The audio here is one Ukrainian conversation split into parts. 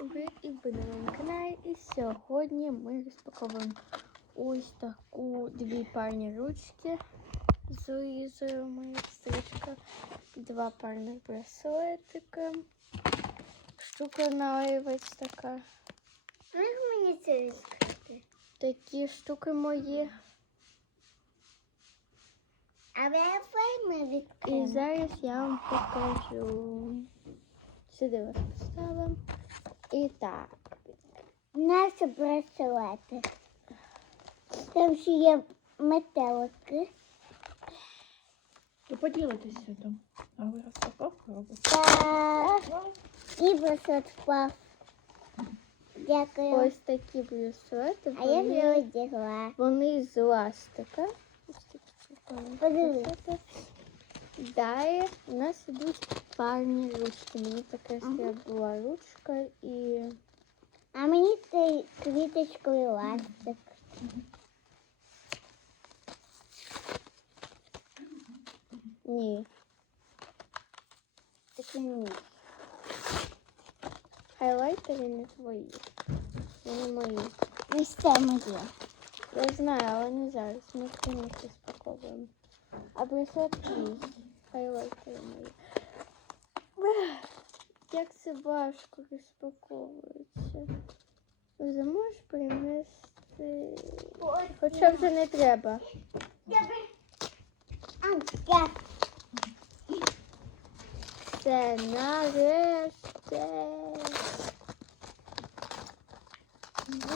Ви і ви на моєму каналі. І сьогодні ми розпаковуємо ось таку дві парні ручки з моя сестричка, два парних браслетика, штука наливець така. Як мені це відкрити? Такі штуки мої. А ми І зараз я вам покажу. Сюди вас поставимо. І так. Наші браслети. Там ще є метелики. Ви поділитеся там. А ви розпаковку робите? Та і браслет впав. Дякую. Ось такі браслети. а я вже одягла. Вони з ластика. Ось такі прикольні Далі у нас ідуть парні ручки. Мені така Ага. була ручка і А мені цей квіточковий ластик. ні. Такий ні. Хайлайтери не твої. Вони мої. Ось це моє. Я знаю, але не зараз. Ми комусь розпаковуємо. А є. Хайлайтери мої. Як це важко розпаковується. Зможеш принести. Хоча вже не треба. Це нарешті.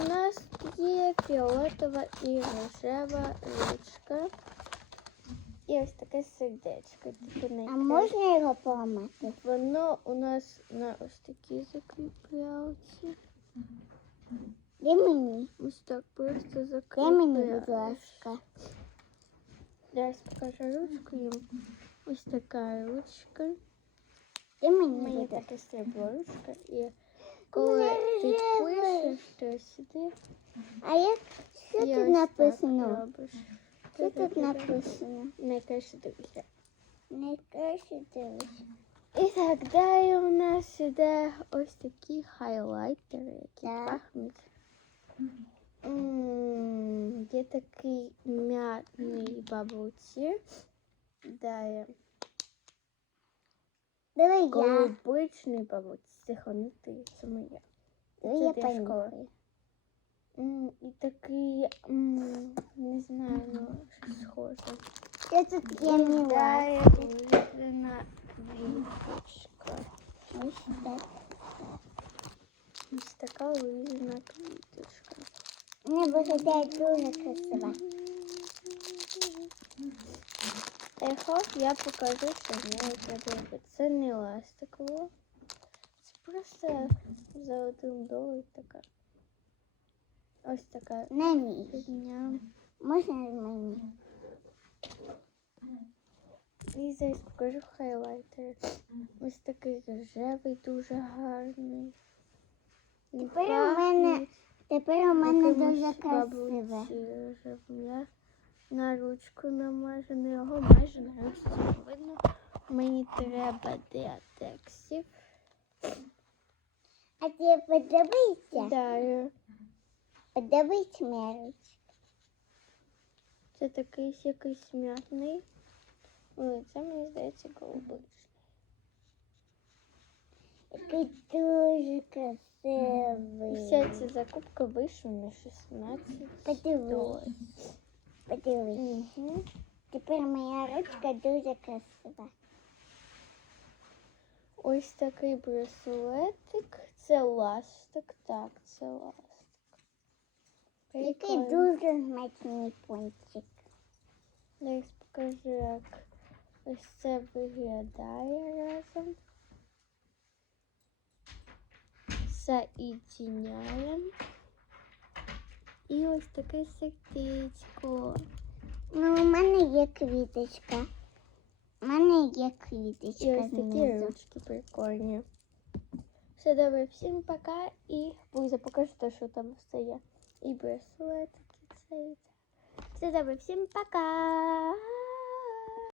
У нас є фіолетова і рожева ручка. І ось таке сердечко. Таке А можна його поламати? Воно у нас на ось такій закріплялці. Де мені? Ось так просто Де мені, будь ласка. Зараз покажу ручку їм. Ось така ручка. Де мені, ласка. така срібла ручка. І коли ти пишеш, то сюди. А як що тут написано? робиш. Що тут написано? Найкраще дивися. Найкраще дивись. І так далі у нас іде ось такі хайлайтери, які Так. пахнуть. М, Є такий м'ятний бабуці. Далі Давай я. голубичний бабуці. Це не ти, це моя. Давай я понюхаю. М, І такий, м, не знаю, ну, щось схоже. Що тут є міла? Далі улюблена квіточка. Ось так. Ось така улюблена квіточка. Мені виглядає дуже красиво. Ехо, я покажу, що в неї подобається. Це не ластиково. Це просто за один долар така. Ось така На мій. Можна мені? І зараз покажу хайлайтер. Ось такий рожевий, дуже гарний. Тепер у мене- Тепер у мене дуже красиве. на ручку намажу, його майже на ручці не видно. Мені треба деатексів. А тебе подобається? Далі. Подобається моя ручка? Це такий якийсь м'ятний. Ой, це мені здається голубичний. Який дуже І красивий. вся ця закупка вийшла на 16 Подивись. доларів. Подивись. Угу. Тепер моя ручка дуже красива. Ось такий браслетик. Це ластик. Так, це ластик. Який Прикольно. дуже смачний пончик. Зараз покажу, як ось це виглядає разом. Соединяємо. І ось таке сердечко. Ну, у мене є квіточка. У мене є І квіточка ось такі знизу. ручки прикольні. Все добре, всім пока. І Лиза, покажи те, що там все є. І цей. Все добре, всім пока.